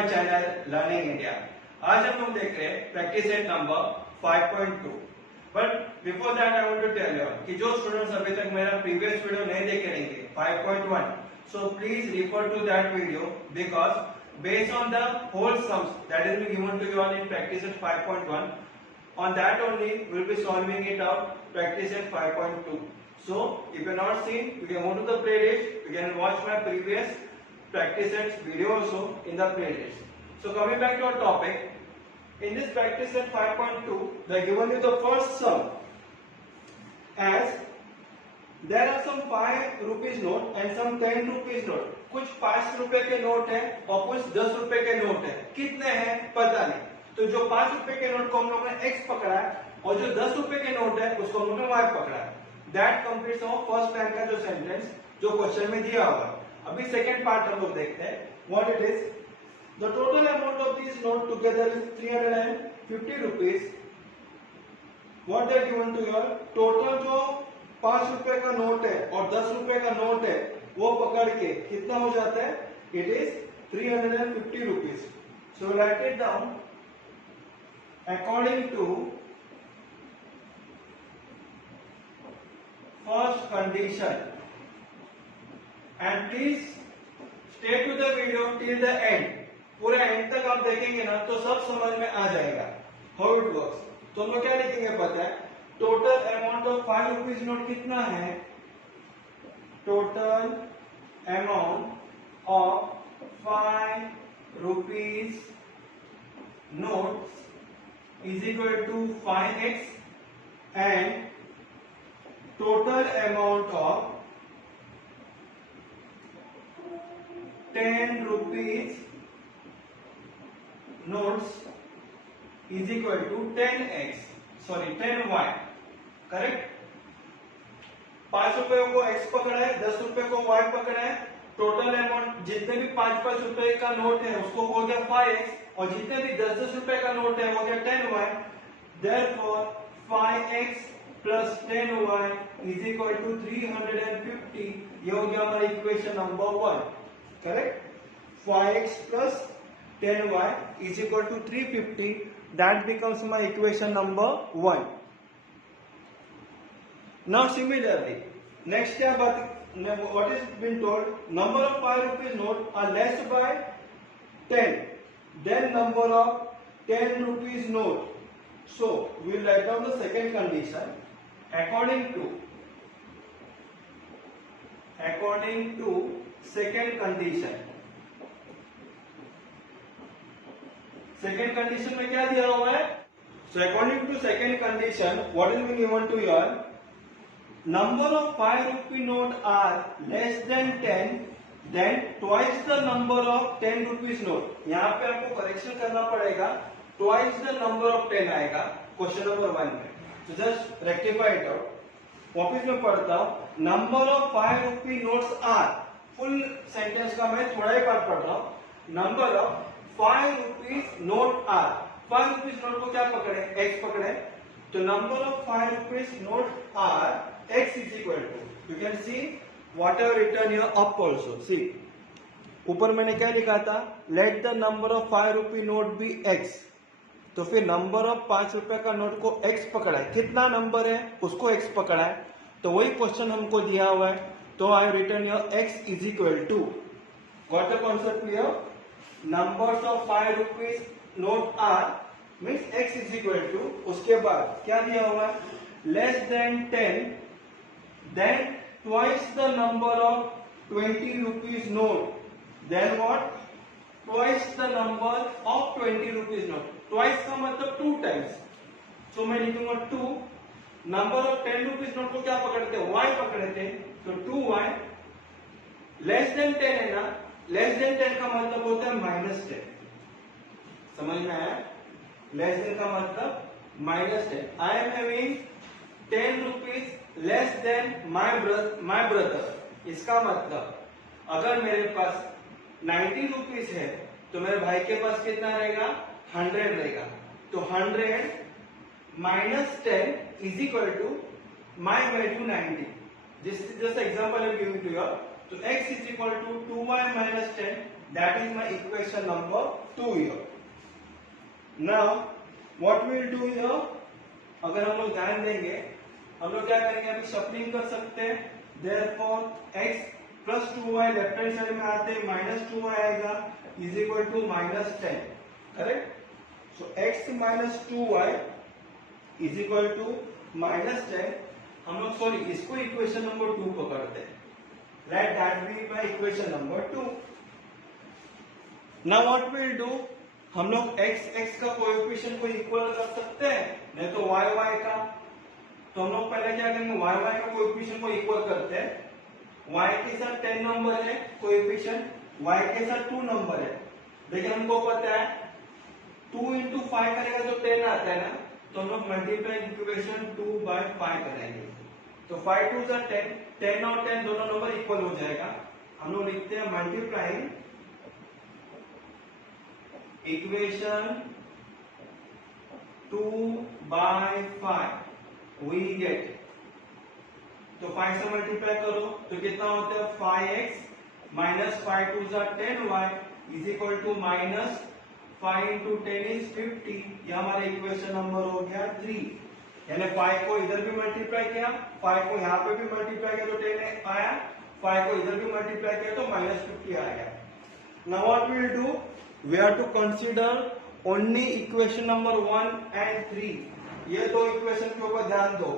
My channel learning India. आज हम लोग देख रहे हैं practice set number 5.2। But before that I want to tell you कि जो स्टूडेंट्स अभी तक मेरा प्रीवियस वीडियो नहीं देखे रहेंगे 5.1, so please refer to that video because based on the whole sums that is being given to you all in practice at 5.1, on that only we will be solving it out practice at 5.2. So if you have not seen, you can go to the playlist, you can watch my previous practice sets video also in the playlist. So coming back to our topic, in this practice set 5.2 they are given you the first sum as there are some 5 rupees note and some 10 rupees note. कुछ 5 रुपए के नोट है और कुछ 10 रुपए के नोट है। कितने हैं पता नहीं, तो जो 5 रुपए के नोट को हम लोग ने x पकड़ा है और जो 10 रुपए के नोट है उसको हम लोग ने y पकड़ा है। That completes our first time का जो सेंटेंस जो क्वेश्चन में दिया हुआ है। अभी सेकंड पार्ट हम लोग देखते हैं। What it is, the total amount of this note together is 350 rupees. What they given to your, total जो 5 रुपए का नोट है और 10 रुपए का नोट है वो पकड़ के कितना हो जाता है, it is 350 rupees. So write it down according to first condition and please stay to the video till the end. पूरे एंड तक आप देखेंगे ना तो सब समझ में आ जाएगा हाउ इट वर्क्स। तो हम लोग क्या लिखेंगे पता है, total amount of 5 rupees note कितना है, total amount of 5 rupees notes is equal to 5x and total amount of 10 rupees notes is equal to 10y। Correct, 5 रुपए को x पकड़ा है, 10 रुपए को y पकड़ा है। टोटल अमाउंट जितने भी 5-5 रुपए का नोट है उसको हो गया 5x और जितने भी 10-10 रुपए का नोट है वो गया 10y। Therefore 5x plus 10y is equal to 350। ये हो गया हमारा equation number 1। Correct, 5x plus 10y is equal to 350, that becomes my equation number 1। Now similarly, next क्या बात, what is been told, number of 5 rupees note are less by 10 then number of 10 rupees note. So we will write down the second condition. According to second condition, second condition में क्या दिया हुआ है, so according to second condition what is being given to your number of 5 rupee note are less than 10 then twice the number of 10 rupees note। यहाँ पे आपको करेक्शन करना पड़ेगा, twice the number of 10 आएगा क्वेश्चन नंबर 1 में। तो just rectify it out. वापिस में पढ़ता हूँ, number of 5 rupee notes are, full sentence का मैं थोड़ा ही पार्ट पढ़ रहा हूँ। Number of 5 rupees note are, 5 rupees note को क्या पकड़े, x पकड़े, तो number of 5 rupees note are x is equal to, you can see what I have written here up also. See, ऊपर मैंने क्या लिखा था, let the number of 5 rupee note be x। तो फिर नंबर ऑफ 5 रुपए का नोट को x पकड़ा है, कितना नंबर है उसको x पकड़ा है, तो वही क्वेश्चन हमको दिया हुआ है। तो I have written here x is equal to, got the concept clear, numbers of 5 rupees note are means x is equal to, उसके बाद क्या दिया हुआ है, less than 10 then twice the number of 20 rupees note, then what, twice the number of 20 rupees note। twice का मतलब 2 times, so मैं लिखूंगा 2। number of 10 rupees note को क्या पकड़ते हैं, y पकड़ते हैं, तो 2y लेस देन 10 है ना, लेस देन 10 का मतलब होता है -10। समझ में आया, लेस देन का मतलब -10। I am having 10 rupees less than my brother. इसका मतलब अगर मेरे पास 90 रुपीज है तो मेरे भाई के पास कितना रहेगा, 100 रहेगा। तो 100 -10 is equal to my value 90। This is just example I am giving to you. So x is equal to 2y minus 10. That is my equation number 2 here. Now what we will do here, अगर हम लोग ध्यान देंगे हम लोग क्या करेंगे, अभी शफलिंग कर सकते हैं. Therefore x plus 2y left hand side में आते हैं माइनस 2y आएगा is equal to minus 10. Correct. So x minus 2y is equal to minus 10. हम लोग सॉरी इसको इक्वेशन नंबर 2 पकड़ते हैं. Let that be my equation number 2. Now what we will do, हम लोग x का कोएफिशिएंट को इक्वल कर सकते हैं, नहीं तो y का. तो हम लोग पहले क्या करेंगे, y का कोएफिशिएंट को इक्वल करते हैं. y के साथ 10 नंबर है कोएफिशिएंट, y के साथ 2 नंबर है. लेकिन हमको पता है 2 इंटू 5 करेगा तो 10 आता है ना, तो हम लोग मल्टीप्लाई इक्वेशन 2 बाय 5 करेंगे. तो 5 2 जा 10, 10 और 10 दोनों नंबर इक्वल हो जाएगा. हम लोग लिखते हैं multiplying equation 2 by 5 we get. तो 5 से मल्टीप्लाई करो तो कितना होता है 5x माइनस 5 2 जा 10y is equal to minus 5 into 10 is 50. यह हमारा इक्वेशन नंबर हो गया 3. यानी 5 को इधर भी मल्टीप्लाई किया, 5 को यहाँ पे भी मल्टीप्लाई किया तो 10 आया, 5 को इधर भी मल्टीप्लाई किया तो माइनस 50 आया. Now what we will do, we have to consider only equation number 1 and 3. ये दो इक्वेशन के ऊपर ध्यान दो,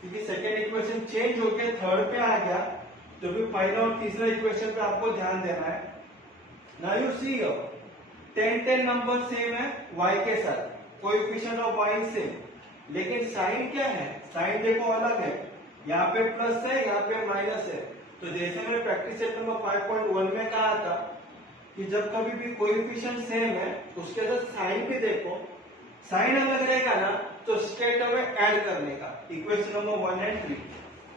क्योंकि सेकेंड इक्वेशन चेंज होके थर्ड पे आ गया, तो फिर पहला और तीसरा इक्वेशन पे आपको ध्यान देना है. Now you see 10 number same है y के साथ, कोएफिशिएंट ऑफ y सेम, लेकिन साइन क्या है, साइन देखो अलग है. यहाँ पे प्लस है, यहाँ पे माइनस है. तो जैसे मैंने प्रैक्टिस सेट नंबर 5.1 में कहा था कि जब कभी भी कोएफिशिएंट सेम है उसके साथ साइन भी देखो, साइन अलग रहेगा ना तो स्ट्रेट अवे ऐड करने का. Equation number 1 and 3.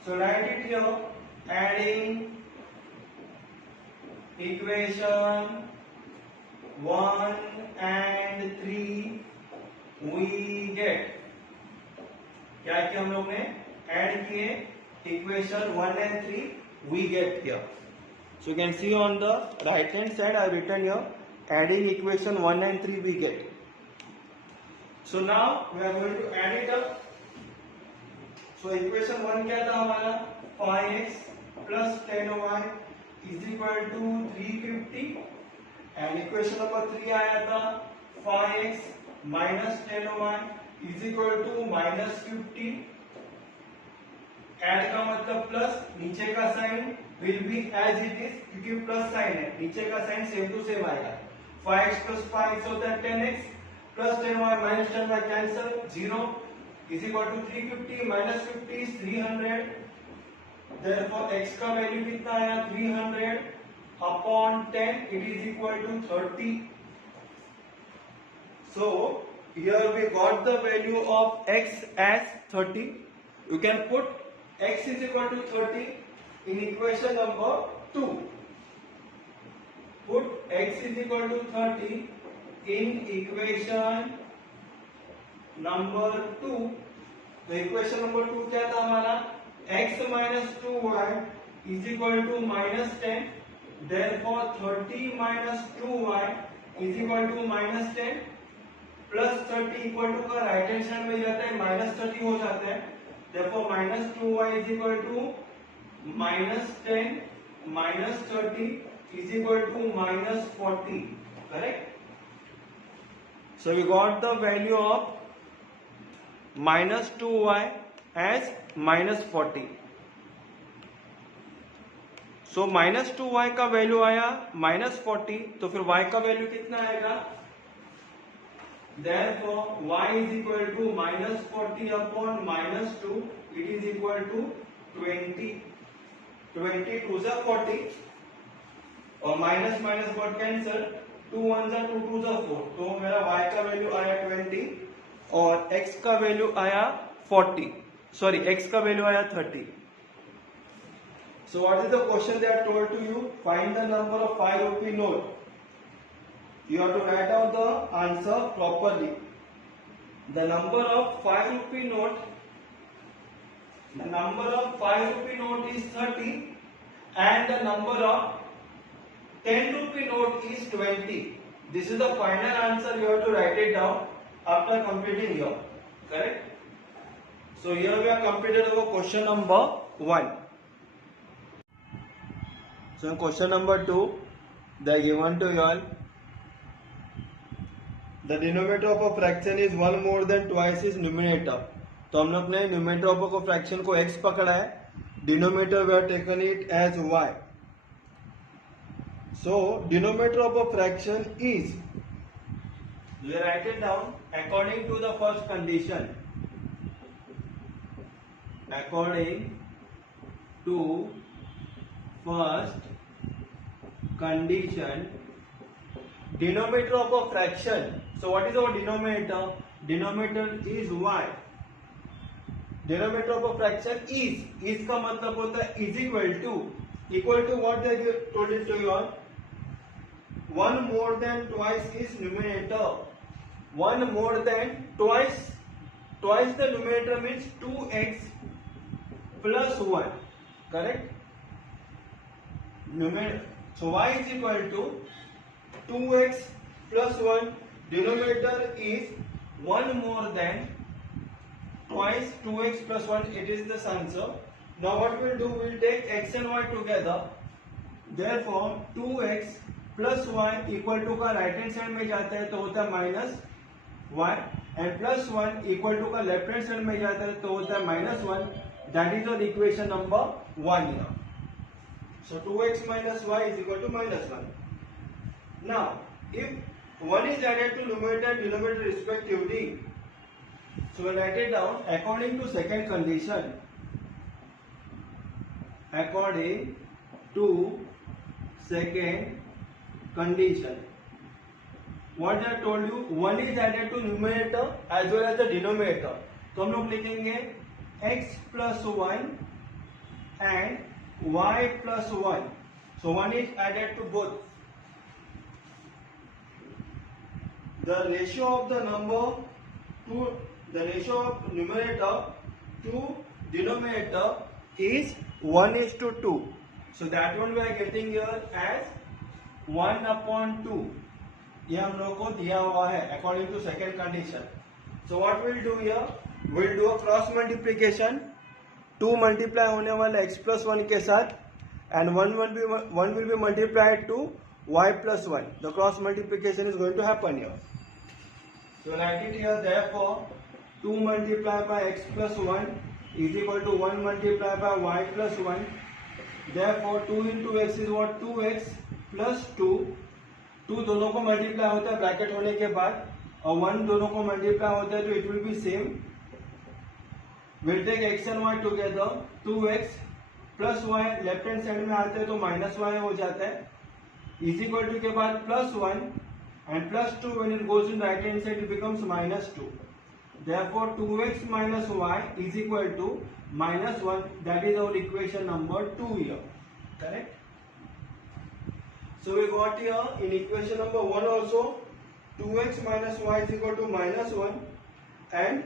So write it here, adding equation 1 and 3 we get. क्या किया हम लोग ने, ऐड किए इक्वेशन 1 and 3 we get here. So you can see on the right hand side I have written here adding equation 1 and 3 we get. So now we are going to add it up. So equation 1 क्या था हमारा, 5x plus 10y is equal to 350. And equation number 3 आया था 5x minus 10y is equal to minus 50. Add का मतलब plus, नीचे का sign will be as it is, क्योंकि प्लस साइन है, नीचे का साइन सेम टू सेम आएगा. 5x प्लस 5x होता है 10x plus 10y minus 10y cancel 0 is equal to 350 minus 50 is 300. Therefore x का वैल्यू कितना आया 300 upon 10, it is equal to 30. So here we got the value of x as 30. You can put x is equal to 30 in equation number 2. Put x is equal to 30 in equation number 2. तो equation number 2 क्या था हमारा, x minus 2y is equal to minus 10. Therefore 30 minus 2y is equal to minus 10 plus 30 equal to का right hand side में जाता है minus 30 हो जाता है. Therefore minus 2y is equal to minus 10 minus 30 is equal to minus 40. Correct? So we got the value of minus 2y as minus 40. So minus 2y का वैल्यू आया माइनस 40, तो फिर y का वैल्यू कितना आएगा, therefore y is equal to minus 40 upon minus 2, it is equal to 20. 20 2 जा 40 और minus minus got cancel, 2 1 जा 2 2 जा 4. तो मेरा y का वैल्यू आया 20 और x का वैल्यू आया 40, सॉरी x का वैल्यू आया 30. So what is the question they are told to you? Find the number of 5 rupee note. You have to write down the answer properly. The number of 5 rupee note, the number of 5 rupee note is 30 and the number of 10 rupee note is 20. This is the final answer. You have to write it down after completing here. Correct? So here we have completed our question number 1. So in question number 2, they are given to you all. The denominator of a fraction is 1 more than twice its numerator. तो हम लोग ने numerator of a fraction को x पकड़ा है, denominator we have taken it as y. So denominator of a fraction is, you write it down according to the first condition. According to first condition, denominator of a fraction. So what is our denominator? Denominator is y. Denominator of a fraction is का मतलब होता है is equal to what they told it to you all. 1 more than twice is numerator. 1 more than twice the numerator means 2x plus 1. Correct? So y is equal to 2x plus 1. Denominator is 1 more than twice 2x plus 1. It is this answer. Now what we'll do, we'll take x and y together. Therefore 2x plus y equal to का right hand side में जाता है तो होता है minus y, and plus 1 equal to का left hand side में जाता है तो होता है minus 1. That is your equation number 1 here. So 2x minus y is equal to minus 1. Now if 1 is added to numerator and denominator respectively, so we'll write it down according to second condition. According to second condition, what I told you, 1 is added to numerator as well as the denominator. तो हम लोग लिखेंगे x plus 1 and y plus 1. So 1 is added to both. The ratio of the number to the ratio of numerator to denominator is 1:2. So that one we are getting here as 1/2. ये हम लोग को दिया हुआ है according to second condition. So what we'll do here, we'll do a cross multiplication. 2 मल्टीप्लाई होने वाला x plus 1 के साथ, and 1 will be multiplied to y plus 1. The cross multiplication is going to happen here. So write it here. Therefore 2 multiplied by x plus 1 is equal to 1 multiplied by y plus 1. Therefore 2 into x is what? 2x plus 2. 2 दोनों को मल्टीप्लाई होता है ब्रैकेट होने के बाद, और 1 दोनों को मल्टीप्लाई होता है तो it will be same. Will take x and y together. 2x plus y left hand side में आते हैं तो माइनस y हो जाता है. इज इक्वल टू के बाद प्लस 1 and plus 2 when it goes in right hand side it becomes minus 2. Therefore 2x minus y is equal to minus 1. That is our equation number 2 here. Correct? So we got here in equation number 1 also 2x minus y is equal to minus 1, and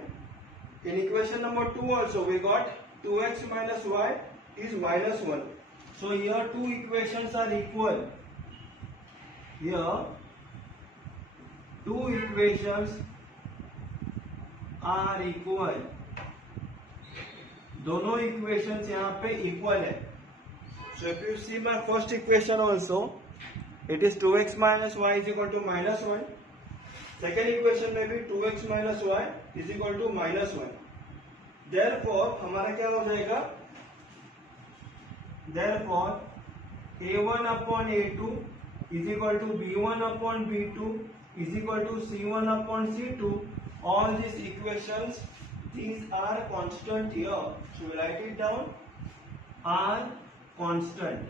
in equation number 2 also we got 2x minus y is minus 1. So here two equations are equal. Here two equations are equal. दोनों equations यहाँ पे equal है. So if you see my first equation also, it is 2x minus y is equal to minus 1. Second equation में भी 2x minus y is equal to minus 1. Therefore हमारा क्या हो जाएगा? Therefore a1 upon a2 is equal to b1 upon b2 is equal to c1 upon c2. All these equations, these are constant here. So we write it down, are constant.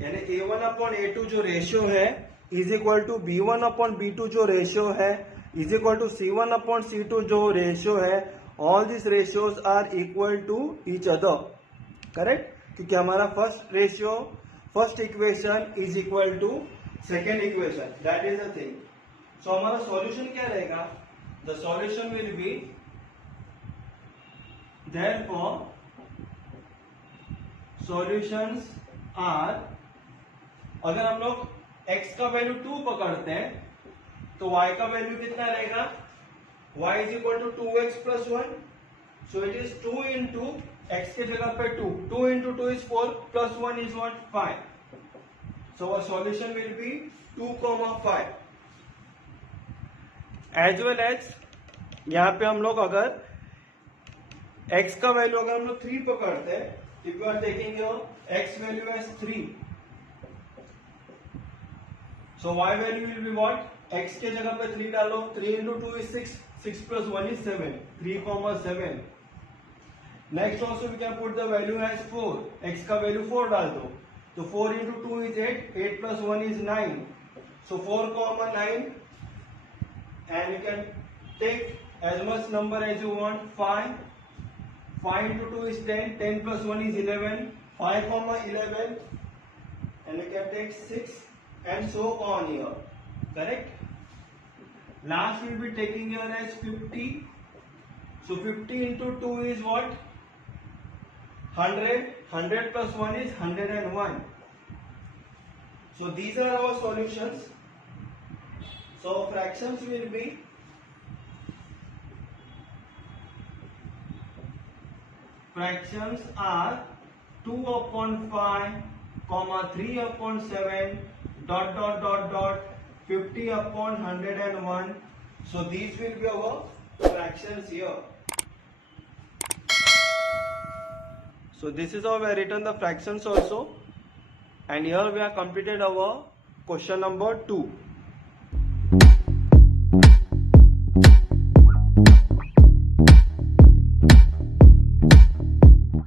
यानी a1 upon a2 जो ratio है is equal to b1 upon b2 जो ratio है is equal to c1 upon c2 जो ratio है. All this ratios are equal to each other. Correct? क्योंकि हमारा first equation is equal to second equation. That is the thing. So हमारा solution क्या रहेगा? The solution will be therefore solutions are अगर हम लोग x का वैल्यू 2 पकड़ते हैं तो y का वैल्यू कितना रहेगा? y is equal to 2x plus 1. So it is 2 into x के जगह पे 2. 2 into 2 is 4 plus 1 is what? 5. So our solution will be 2,5. As well as यहां पे हम लोग अगर x का वैल्यू अगर हम लोग 3 पकड़ते हैं, if you are taking your x value as 3, so y value will be what? x के जगह पे 3 डालो. 3 into 2 is 6. 6 plus 1 is 7. 3,7. Next also we can put the value as 4. X का value 4 डाल दो. तो 4 into 2 is 8. 8 plus 1 is 9. So 4,9. And you can take as much number as you want. 5. 5 into 2 is 10. 10 plus 1 is 11. 5,11. And you can take 6 and so on here. Correct? Last we will be taking here as 50. So 50 into 2 is what? 100. 100 plus 1 is 101. So these are our solutions. So fractions will be fractions are 2 upon 5, comma 3 upon 7, dot dot dot dot 50 upon 101. So these will be our fractions here. So this is how we have written the fractions also, and here we have completed our question number 2.